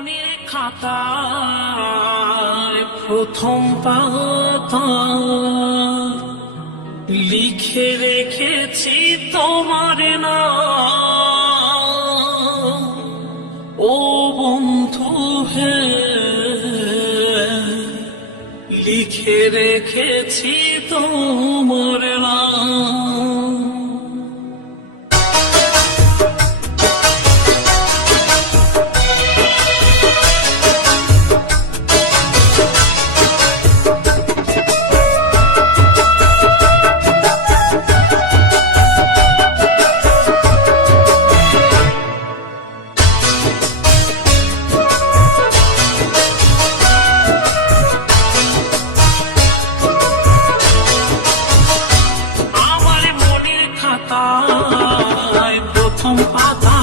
মনের খাতায় প্রথম পাতা লিখে রেখেছি তোমার নাম। ও বন্ধু হে, লিখে রেখেছি তোমার নাম। প্রথম পাতা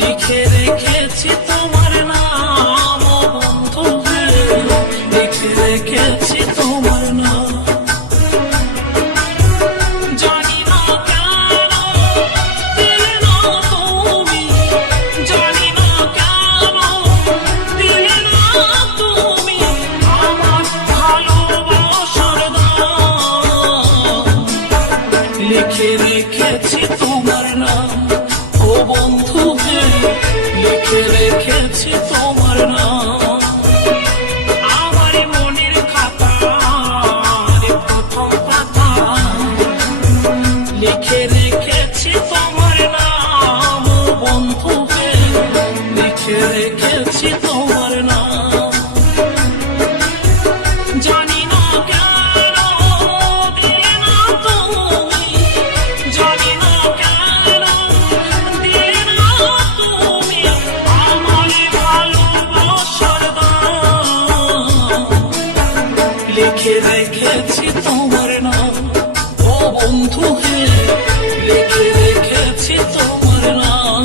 লিখে রেখেছি তোমার নাম। ও বন্ধু হে, লিখে রেখেছি তোমার নাম। জানি না কেন দিলে না তুমি, জানি না কেন দিলে না তুমি আমার ভালোবাসার দাম। লিখে রেখেছি তোমার নাম। ও বন্ধু হে, লিখে রেখেছি তোমার নাম। আমার মনের খাতার প্রথম পাতা লিখে রেখেছি তোমার নাম। ও বন্ধু হে, লিখে রেখেছি তোমার নাম। জানি না কেন দিলে না তুমি, জানি না কেন দিলে না তুমি আমার ভালোবাসার দাম। লিখে রেখেছি তোমার নাম। ও বন্ধু হে, লিখে রেখেছি তোমার নাম।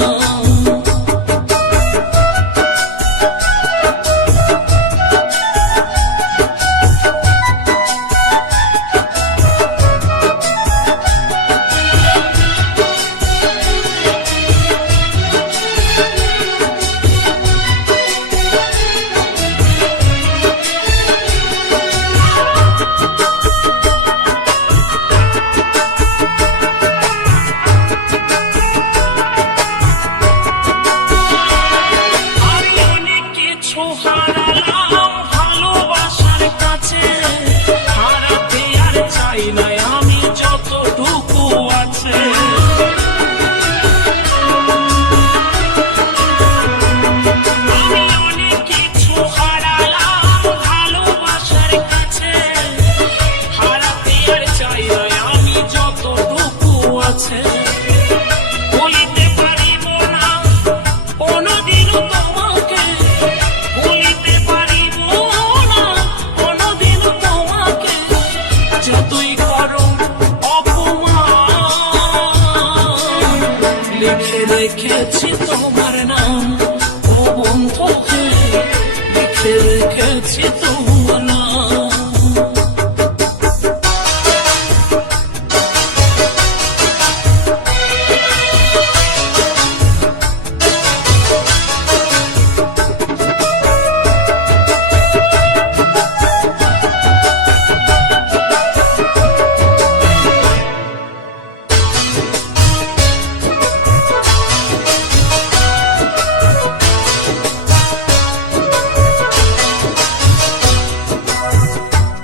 হারালাম ভালোবাসার কাছে, হারাতে আর চাই না আমি যতটুকু আছে। আমি অনেক কিছু হারালাম ভালোবাসার কাছে, হারাতে আর চাই না আমি যতটুকু আছে। বলিতে পারিব না কোনদিনও তোমাকে, বলিতে পারিব না কোনদিনও তোমাকে, যতই করো অপমান। লিখে রেখেছি তোমার নাম। ও বন্ধু হে, লিখে রেখেছি তোমার নাম।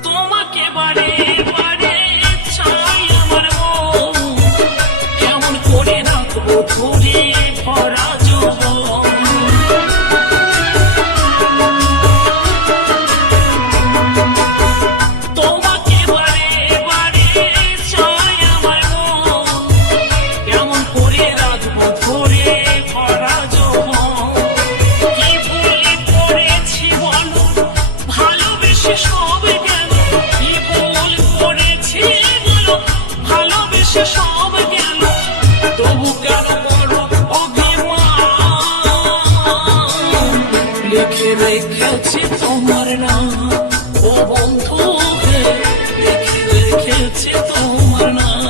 তোমাকে বারে বারে চাই আমার মন, কেমন করে রাখবো ধরে ভরা যৌবন। তোমাকে বারে বারে চাই আমার মন, কেমন করে রাখবো ধরে ভরা যৌবন। কি ভুল করেছি বলো, ভালোবেসে সব গেল। কি ভুল করেছি বলো, ভালোবেসে সব গেল। তবু কেন করো অভিমান। লিখে রেখেছি তোমার নাম। ও বন্ধু হে, লিখে রেখেছি তোমার নাম।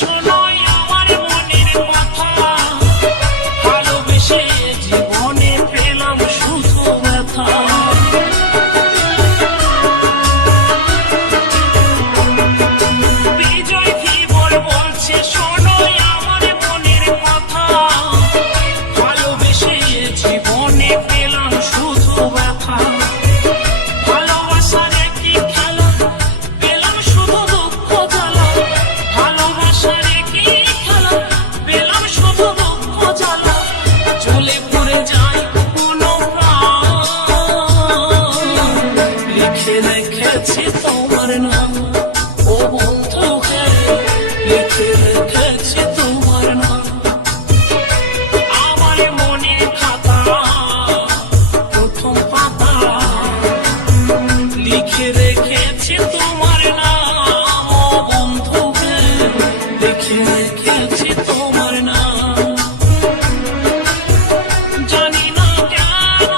শোনোই আমার মনের কথা, ভালোবেসে জীবনে পেলাম শুধু ব্যথা। বিজয় ধীবর বলছে শোনোই আমার মনের কথা, ভালোবেসে জীবনে পেলাম শুধু ব্যথা। ভালোবাসার একটি খেলা, পেলাম শুধু দুঃখ জ্বালা। ভালোবাসার একটি খেলা, পেলাম শুধু দুঃখ জ্বালা। জ্বলে পুড়ে যায় কোনো প্রাণ, লিখে রেখেছি তোমার নাম ও বন্ধু হে, লিখে রেখেছি তোমার নাম। আমার মনের খাতা প্রথম পাতা, লিখে রেখেছি তোমার নাম ও বন্ধু হে, লিখে রেখেছি তোমার নাম। জানি না কেন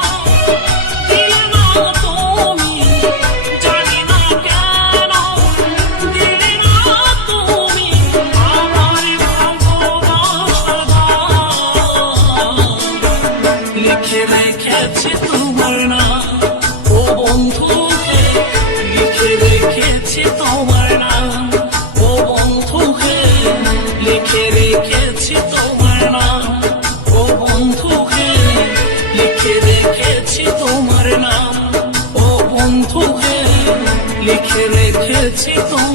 দিলে না তুমি, জানি না কেন দিলে না তুমি আমার ভালোবাসা। লিখে রেখেছি তোমার নাম ও বন্ধু হে, লিখে রেখেছি তোমার নাম ও বন্ধু হে, লিখে রেখেছি তোমার নাম ও বন্ধু হে, লিখে রেখেছি তোমার নাম ও বন্ধু হে, লিখে রেখেছি তোমার